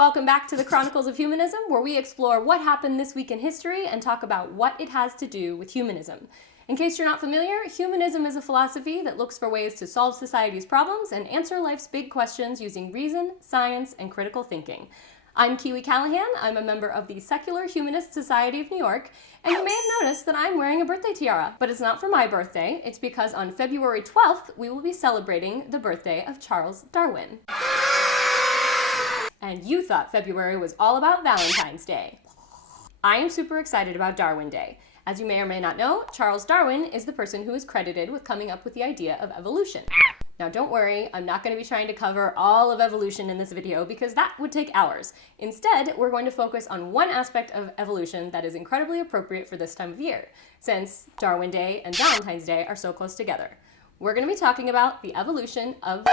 welcome back to the Chronicles of Humanism, where we explore what happened this week in history and talk about what it has to do with humanism. In case you're not familiar, humanism is a philosophy that looks for ways to solve society's problems and answer life's big questions using reason, science, and critical thinking. I'm Kiwi Callahan. I'm a member of the Secular Humanist Society of New York, and you may have noticed that I'm wearing a birthday tiara. But it's not for my birthday. It's because on February 12th, we will be celebrating the birthday of Charles Darwin. And you thought February was all about Valentine's Day. I am super excited about Darwin Day. As you may or may not know, Charles Darwin is the person who is credited with coming up with the idea of evolution. Now don't worry, I'm not going to be trying to cover all of evolution in this video because that would take hours. Instead, we're going to focus on one aspect of evolution that is incredibly appropriate for this time of year, since Darwin Day and Valentine's Day are so close together. We're going to be talking about the evolution of...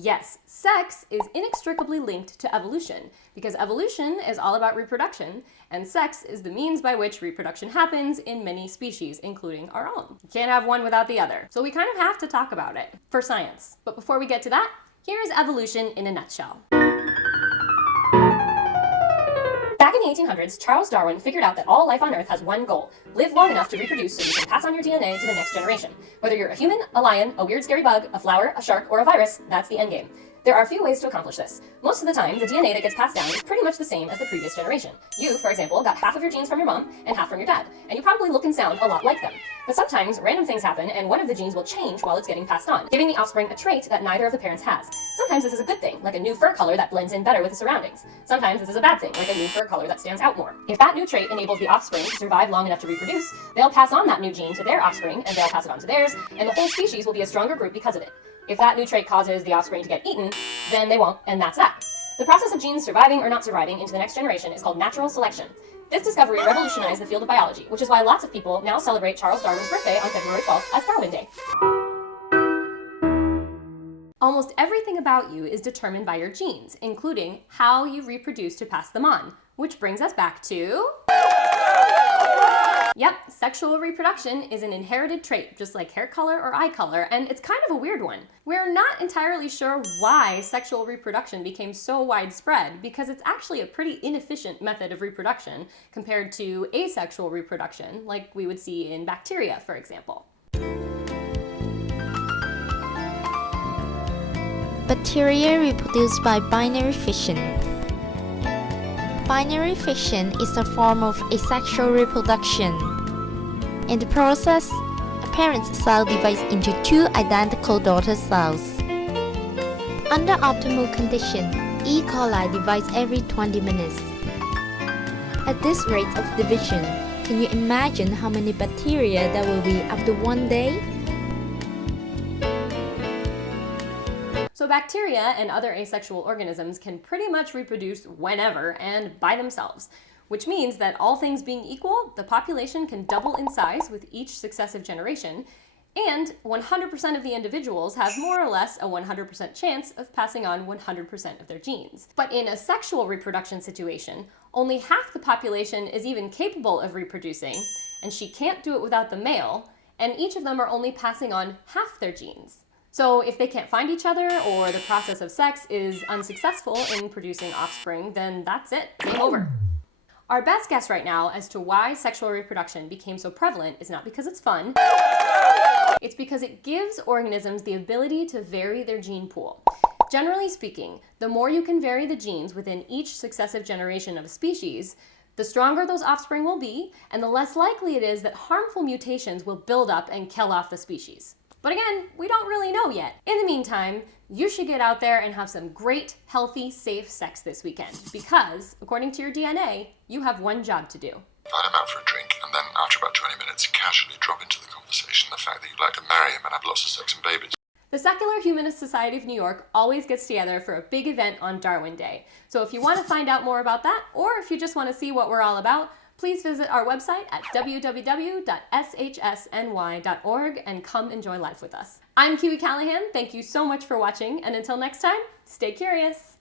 Yes, sex is inextricably linked to evolution, because evolution is all about reproduction, and sex is the means by which reproduction happens in many species, including our own. You can't have one without the other, so we kind of have to talk about it for science. But before we get to that, here's evolution in a nutshell. Back in the 1800s, Charles Darwin figured out that all life on Earth has one goal: live long enough to reproduce so you can pass on your DNA to the next generation. Whether you're a human, a lion, a weird scary bug, a flower, a shark, or a virus, that's the endgame. There are a few ways to accomplish this. Most of the time, the DNA that gets passed down is pretty much the same as the previous generation. You, for example, got half of your genes from your mom and half from your dad, and you probably look and sound a lot like them. But sometimes, random things happen and one of the genes will change while it's getting passed on, giving the offspring a trait that neither of the parents has. Sometimes this is a good thing, like a new fur color that blends in better with the surroundings. Sometimes this is a bad thing, like a new fur color that stands out more. If that new trait enables the offspring to survive long enough to reproduce, they'll pass on that new gene to their offspring, and they'll pass it on to theirs, and the whole species will be a stronger group because of it. If that new trait causes the offspring to get eaten, then they won't, and that's that. The process of genes surviving or not surviving into the next generation is called natural selection. This discovery revolutionized the field of biology, which is why lots of people now celebrate Charles Darwin's birthday on February 12th as Darwin Day. Almost everything about you is determined by your genes, including how you reproduce to pass them on, which brings us back to... Yep, sexual reproduction is an inherited trait, just like hair color or eye color, and it's kind of a weird one. We're not entirely sure why sexual reproduction became so widespread, because it's actually a pretty inefficient method of reproduction compared to asexual reproduction, like we would see in bacteria, for example. Bacteria reproduce by binary fission. Binary fission is a form of asexual reproduction. In the process, a parent cell divides into two identical daughter cells. Under optimal conditions, E. coli divides every 20 minutes. At this rate of division, can you imagine how many bacteria there will be after one day? So bacteria and other asexual organisms can pretty much reproduce whenever and by themselves, which means that all things being equal, the population can double in size with each successive generation, and 100% of the individuals have more or less a 100% chance of passing on 100% of their genes. But in a sexual reproduction situation, only half the population is even capable of reproducing, and she can't do it without the male, and each of them are only passing on half their genes. So if they can't find each other, or the process of sex is unsuccessful in producing offspring, then that's it, game over. Our best guess right now as to why sexual reproduction became so prevalent is not because it's fun, it's because it gives organisms the ability to vary their gene pool. Generally speaking, the more you can vary the genes within each successive generation of a species, the stronger those offspring will be, and the less likely it is that harmful mutations will build up and kill off the species. But again, we don't really know yet. In the meantime, you should get out there and have some great, healthy, safe sex this weekend, because, according to your DNA, you have one job to do. Invite him out for a drink, and then after about 20 minutes, casually drop into the conversation the fact that you'd like to marry him and have lots of sex and babies. The Secular Humanist Society of New York always gets together for a big event on Darwin Day. So if you want to find out more about that, or if you just want to see what we're all about, please visit our website at www.shsny.org and come enjoy life with us. I'm Kiwi Callahan. Thank you so much for watching, and until next time, stay curious.